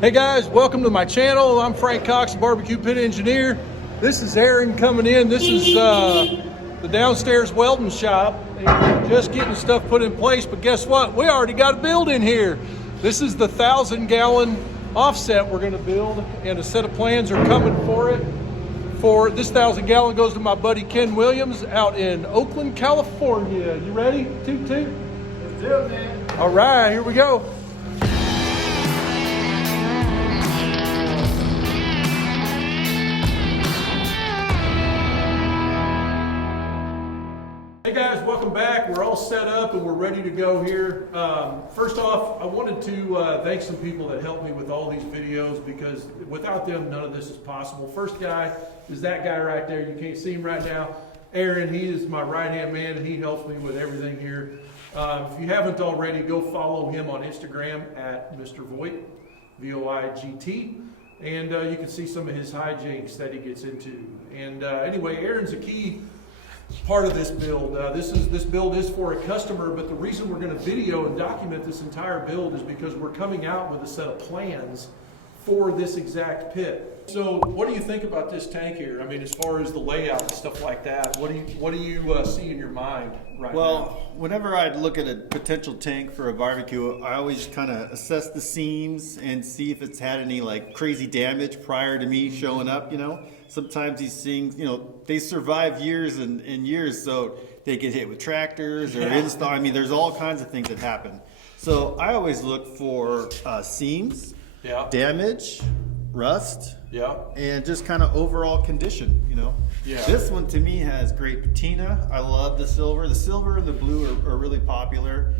Hey guys, welcome to my channel. I'm Frank Cox, barbecue pit engineer. This is Aaron coming in. This is the downstairs welding shop. And we're just getting stuff put in place, but guess what? We already got a build in here. This is the 1,000-gallon offset we're gonna build, and a set of plans are coming for it. For this 1,000-gallon goes to my buddy Ken Williams out in Oakland, California. You ready? Toot toot. Let's do it, man. All right, here we go. Hey guys, welcome back. We're all set up and we're ready to go here. First off, I wanted to thank some people that helped me with all these videos, because without them, none of this is possible. First guy is that guy right there. You can't see him right now. Aaron, he is my right-hand man and he helps me with everything here. If you haven't already, go follow him on Instagram at Mr. Voigt, V-O-I-G-T. And you can see some of his hijinks that he gets into. And anyway, Aaron's a key part of this build. This build is for a customer, but the reason we're going to video and document this entire build is because we're coming out with a set of plans for this exact pit. So what do you think about this tank here? I mean, as far as the layout and stuff like that, what do you see in your mind right now? Well, whenever I look at a potential tank for a barbecue, I always kind of assess the seams and see if it's had any like crazy damage prior to me showing up, you know. Sometimes these things, you know, they survive years and years, so they get hit with tractors or install. I mean, there's all kinds of things that happen. So I always look for seams, damage, rust, and just kind of overall condition, you know. This one to me has great patina. I love the silver. The silver and the blue are really popular.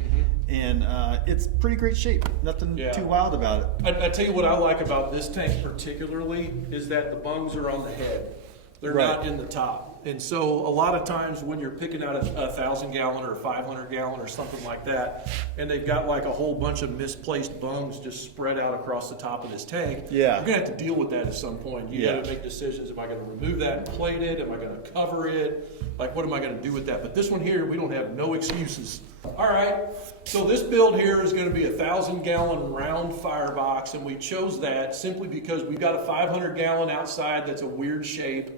And it's pretty great shape. Nothing too wild about it. I tell you what I like about this tank particularly is that the bungs are on the head. They're not in the top. And so a lot of times when you're picking out a 1,000-gallon or a 500-gallon or something like that, and they've got like a whole bunch of misplaced bungs just spread out across the top of this tank, you're gonna have to deal with that at some point. You gotta make decisions. Am I gonna remove that and plate it? Am I gonna cover it? Like, what am I gonna do with that? But this one here, we don't have no excuses. All right, so this build here is gonna be a 1,000-gallon round firebox, and we chose that simply because we've got a 500-gallon outside that's a weird shape.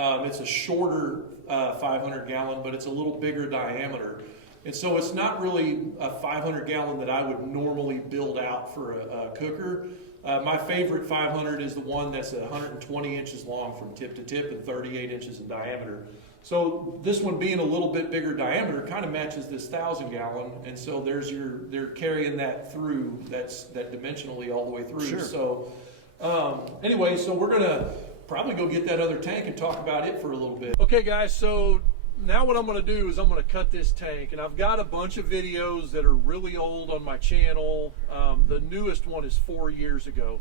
It's a shorter 500-gallon, but it's a little bigger diameter. And so it's not really a 500-gallon that I would normally build out for a cooker. My favorite 500 is the one that's 120 inches long from tip to tip and 38 inches in diameter. So this one being a little bit bigger diameter kind of matches this 1,000-gallon, and so they're carrying that through, that dimensionally all the way through. So anyway, so we're gonna probably go get that other tank and talk about it for a little bit. Okay guys, so now what I'm gonna do is I'm gonna cut this tank, and I've got a bunch of videos that are really old on my channel. The newest one is 4 years ago,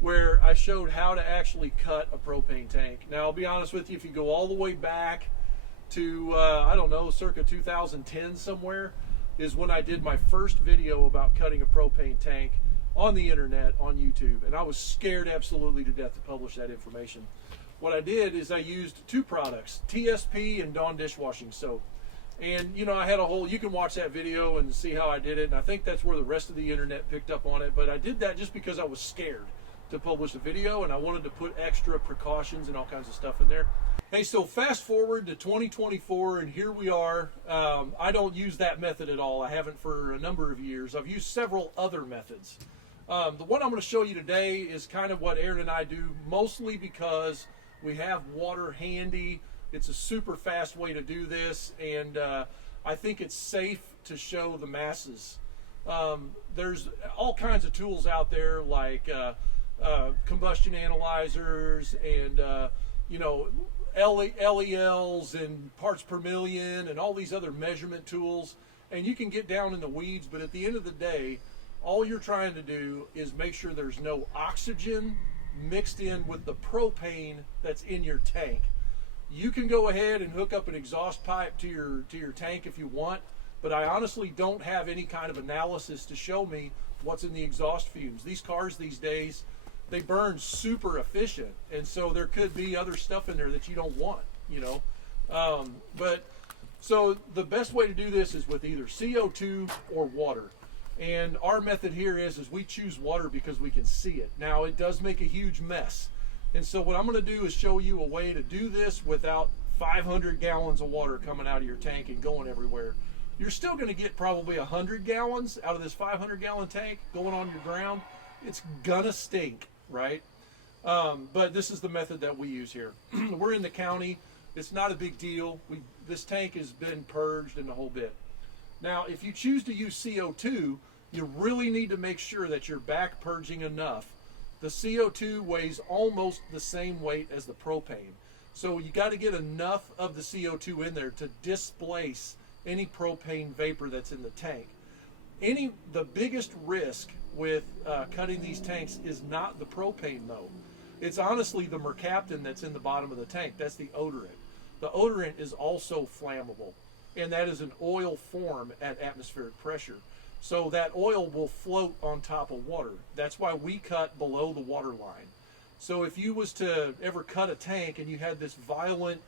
where I showed how to actually cut a propane tank. Now I'll be honest with you, if you go all the way back to, I don't know, circa 2010 somewhere, is when I did my first video about cutting a propane tank on the internet, on YouTube, and I was scared absolutely to death to publish that information. What I did is I used two products, TSP and Dawn dishwashing soap. And you know, I had a whole, you can watch that video and see how I did it, and I think that's where the rest of the internet picked up on it, but I did that just because I was scared to publish a video, and I wanted to put extra precautions and all kinds of stuff in there. Hey, so fast forward to 2024, and here we are. I don't use that method at all. I haven't for a number of years. I've used several other methods. The one I'm going to show you today is kind of what Aaron and I do, mostly because we have water handy. It's a super fast way to do this, and I think it's safe to show the masses. There's all kinds of tools out there, like combustion analyzers and you know, LELs and parts per million and all these other measurement tools, and you can get down in the weeds, but at the end of the day, all you're trying to do is make sure there's no oxygen mixed in with the propane that's in your tank. You can go ahead and hook up an exhaust pipe to your tank if you want, but I honestly don't have any kind of analysis to show me what's in the exhaust fumes. These cars these days, they burn super efficient, and so there could be other stuff in there that you don't want, you know. But so the best way to do this is with either CO2 or water. And our method here is we choose water because we can see it. Now it does make a huge mess. And so what I'm gonna do is show you a way to do this without 500 gallons of water coming out of your tank and going everywhere. You're still gonna get probably 100 gallons out of this 500 gallon tank going on your ground. It's gonna stink, right? But this is the method that we use here. We're in the county. It's not a big deal. This tank has been purged and the whole bit. Now, if you choose to use CO2, you really need to make sure that you're back purging enough. The CO2 weighs almost the same weight as the propane. So you got to get enough of the CO2 in there to displace any propane vapor that's in the tank. The biggest risk with cutting these tanks is not the propane though. It's honestly the mercaptan that's in the bottom of the tank. That's the odorant. The odorant is also flammable, and that is an oil form at atmospheric pressure. So that oil will float on top of water. That's why we cut below the water line. So if you was to ever cut a tank and you had this violent,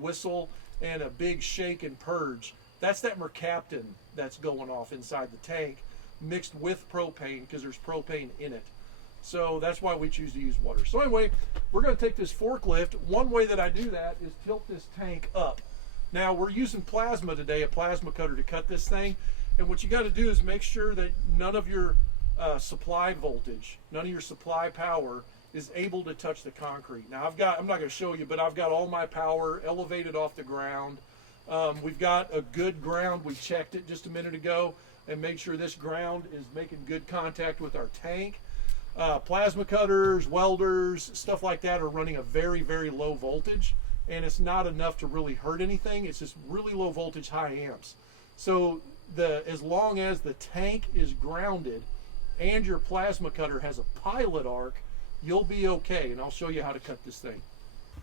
whistle and a big shake and purge, that's that mercaptan that's going off inside the tank mixed with propane because there's propane in it. So that's why we choose to use water. So anyway, we're going to take this forklift. One way that I do that is tilt this tank up. Now we're using plasma today, a plasma cutter to cut this thing. And what you got to do is make sure that none of your supply voltage, none of your supply power is able to touch the concrete. Now I'm not going to show you, but I've got all my power elevated off the ground. We've got a good ground. We checked it just a minute ago and made sure this ground is making good contact with our tank. Plasma cutters, welders, stuff like that are running a very, very low voltage, and it's not enough to really hurt anything. It's just really low voltage, high amps. So as long as the tank is grounded and your plasma cutter has a pilot arc, you'll be okay. And I'll show you how to cut this thing.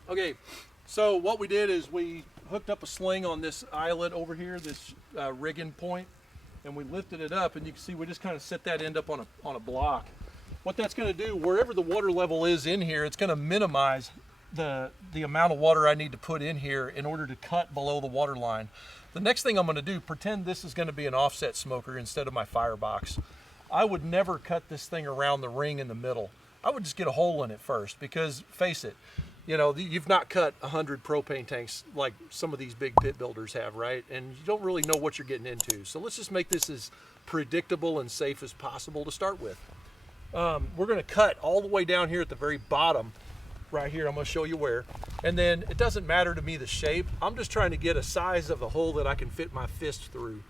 Okay, so what we did is we hooked up a sling on this eyelet over here, this rigging point, and we lifted it up, and you can see we just kind of set that end up on a block. What that's going to do, wherever the water level is in here, it's going to minimize the amount of water I need to put in here in order to cut below the water line. The next thing I'm going to do, pretend this is going to be an offset smoker instead of my firebox. I would never cut this thing around the ring in the middle. I would just get a hole in it first because, face it, you've not cut 100 propane tanks like some of these big pit builders have, right? And you don't really know what you're getting into. So let's just make this as predictable and safe as possible to start with. We're going to cut all the way down here at the very bottom right here. I'm going to show you where. And then it doesn't matter to me the shape. I'm just trying to get a size of a hole that I can fit my fist through.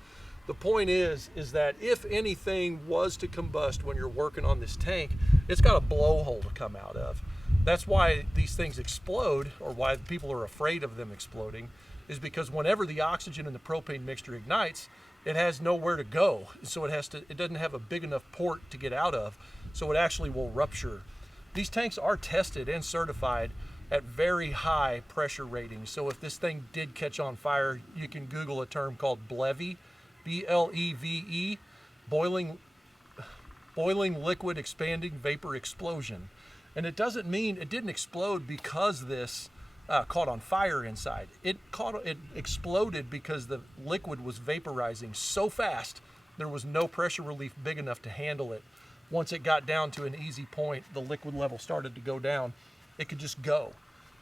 The point is that if anything was to combust when you're working on this tank, it's got a blowhole to come out of. That's why these things explode, or why people are afraid of them exploding, is because whenever the oxygen in the propane mixture ignites, it has nowhere to go. So it doesn't have a big enough port to get out of, so it actually will rupture. These tanks are tested and certified at very high pressure ratings. So if this thing did catch on fire, you can Google a term called BLEVE, B-L-E-V-E, boiling liquid expanding vapor explosion. And it doesn't mean it didn't explode because this caught on fire inside. It exploded because the liquid was vaporizing so fast there was no pressure relief big enough to handle it. Once it got down to an easy point, the liquid level started to go down. It could just go.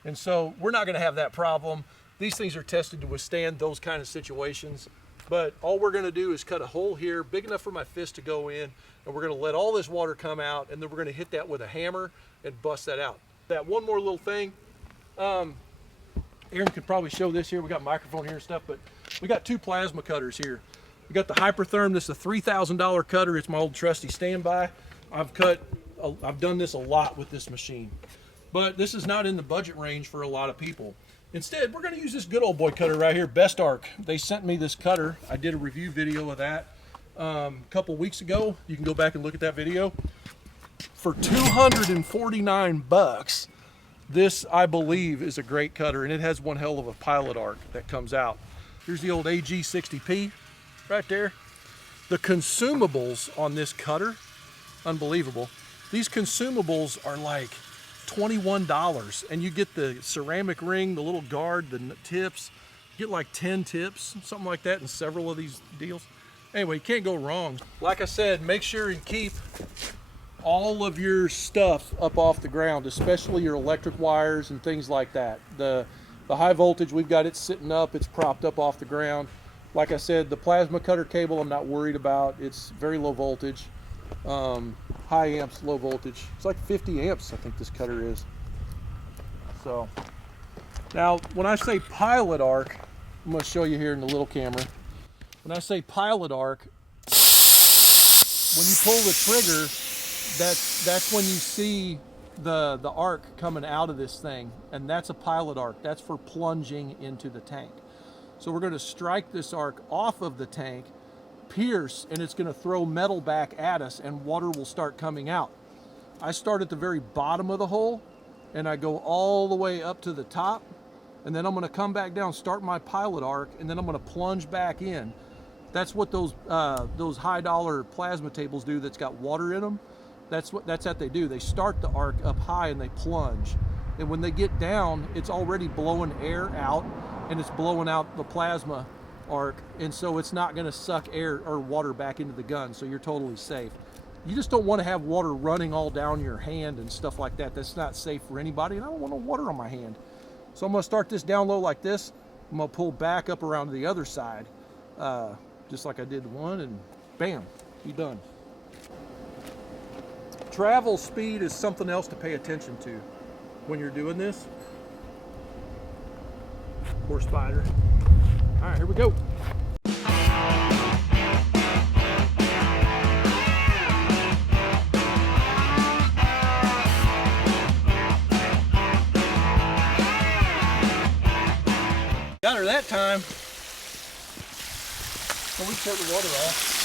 And so we're not going to have that problem. These things are tested to withstand those kind of situations. But all we're going to do is cut a hole here big enough for my fist to go in, and we're going to let all this water come out, and then we're going to hit that with a hammer and bust that out. That one more little thing, Aaron could probably show this here. We got a microphone here and stuff, but we got two plasma cutters here. We got the Hypertherm. This is a $3,000 cutter. It's my old trusty standby. I've done this a lot with this machine, but this is not in the budget range for a lot of people. Instead, we're going to use this good old boy cutter right here, Best Arc. They sent me this cutter. I did a review video of that a couple weeks ago. You can go back and look at that video. For $249, this, I believe, is a great cutter, and it has one hell of a pilot arc that comes out. Here's the old AG60P right there. The consumables on this cutter, unbelievable. These consumables are like $21, and you get the ceramic ring, the little guard, the tips. You get like 10 tips, something like that, in several of these deals. Anyway, you can't go wrong. Like I said, make sure and keep all of your stuff up off the ground, especially your electric wires and things like that. The high voltage, we've got it sitting up, it's propped up off the ground. Like I said, the plasma cutter cable I'm not worried about. It's very low voltage, high amps, low voltage. It's like 50 amps, I think this cutter is. So now when I say pilot arc, I'm going to show you here in the little camera. When I say pilot arc, when you pull the trigger, that's when you see the arc coming out of this thing, and that's a pilot arc. That's for plunging into the tank. So we're going to strike this arc off of the tank, pierce, and it's going to throw metal back at us, and water will start coming out. I start at the very bottom of the hole, and I go all the way up to the top, and then I'm going to come back down, start my pilot arc, and then I'm going to plunge back in. That's what those high dollar plasma tables do that's got water in them. That's what they do. They start the arc up high and they plunge. And when they get down, it's already blowing air out, and it's blowing out the plasma arc, and so it's not going to suck air or water back into the gun, so you're totally safe. You just don't want to have water running all down your hand and stuff like that. That's not safe for anybody, and I don't want no water on my hand. So I'm going to start this down low like this. I'm going to pull back up around to the other side, just like I did one, and bam, you're done. Travel speed is something else to pay attention to when you're doing this. Poor spider. All right, here we go. Got her that time. So we turn the water off.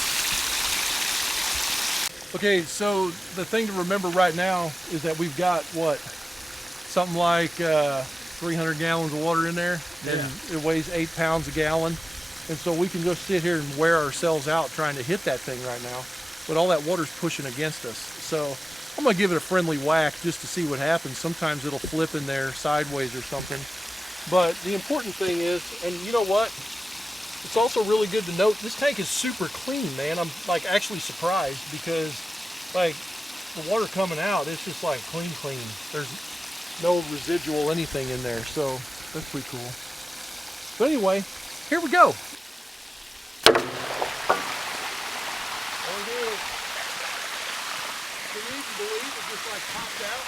Okay, so the thing to remember right now is that we've got what, something like 300 gallons of water in there, and it weighs 8 pounds a gallon, and so we can just sit here and wear ourselves out trying to hit that thing right now, but all that water's pushing against us. So I'm gonna give it a friendly whack just to see what happens. Sometimes it'll flip in there sideways or something, but the important thing is, and you know what, it's also really good to note, this tank is super clean, man. I'm like actually surprised, because like the water coming out, it's just like clean. There's no residual anything in there, so that's pretty cool. But anyway, here we go. There it is. Can you even believe it just like popped out?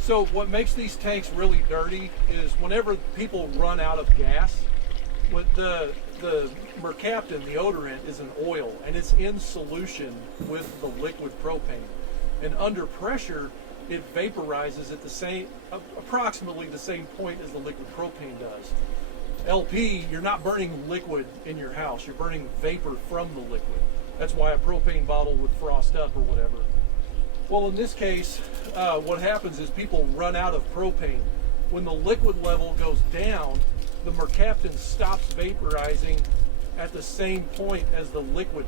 So what makes these tanks really dirty is whenever people run out of gas, what the mercaptan, the odorant, is an oil, and it's in solution with the liquid propane. And under pressure, it vaporizes at the same, approximately the same point as the liquid propane does. LP, you're not burning liquid in your house, you're burning vapor from the liquid. That's why a propane bottle would frost up or whatever. Well, in this case, what happens is people run out of propane. When the liquid level goes down, the mercaptan stops vaporizing at the same point as the liquid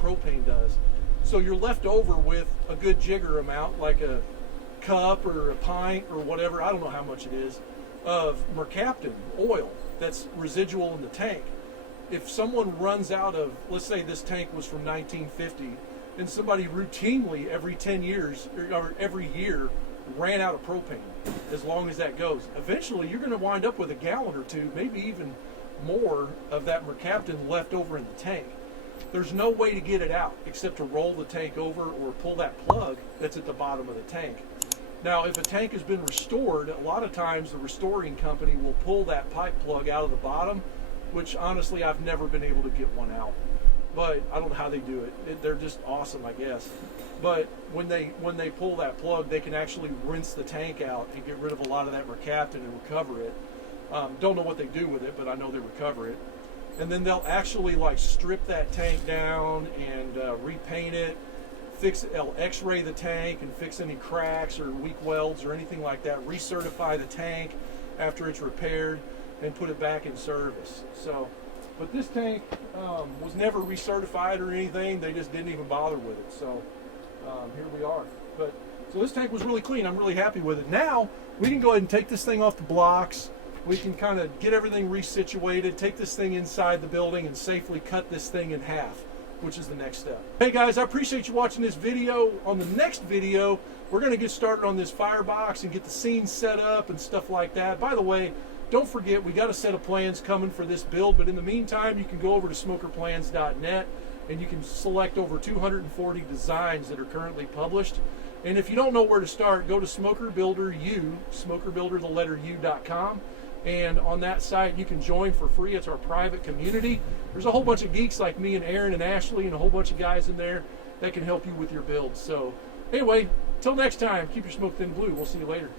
propane does. So you're left over with a good jigger amount, like a cup or a pint or whatever, I don't know how much it is, of mercaptan oil that's residual in the tank. If someone runs out of, let's say this tank was from 1950, and somebody routinely every 10 years or every year ran out of propane, as long as that goes, eventually you're going to wind up with a gallon or two, maybe even more, of that mercaptan left over in the tank. There's no way to get it out except to roll the tank over or pull that plug that's at the bottom of the tank. Now, if a tank has been restored, a lot of times the restoring company will pull that pipe plug out of the bottom, which honestly I've never been able to get one out. But I don't know how they do it. They're just awesome, I guess. But when they pull that plug, they can actually rinse the tank out and get rid of a lot of that mercaptan and recover it. Don't know what they do with it, but I know they recover it. And then they'll actually like strip that tank down and repaint it, fix it. They'll X-ray the tank and fix any cracks or weak welds or anything like that. Recertify the tank after it's repaired and put it back in service. So. But this tank was never recertified or anything. They just didn't even bother with it. So here we are. So this tank was really clean. I'm really happy with it. Now we can go ahead and take this thing off the blocks, we can kind of get everything resituated, take this thing inside the building, and safely cut this thing in half, which is the next step. Hey guys, I appreciate you watching this video. On the next video, we're going to get started on this firebox and get the scene set up and stuff like that. By the way, don't forget, we got a set of plans coming for this build, but in the meantime, you can go over to smokerplans.net and you can select over 240 designs that are currently published. And if you don't know where to start, go to Smokerbuilder the letter U.com. And on that site, you can join for free. It's our private community. There's a whole bunch of geeks like me and Aaron and Ashley and a whole bunch of guys in there that can help you with your build. So anyway, till next time, keep your smoke thin blue. We'll see you later.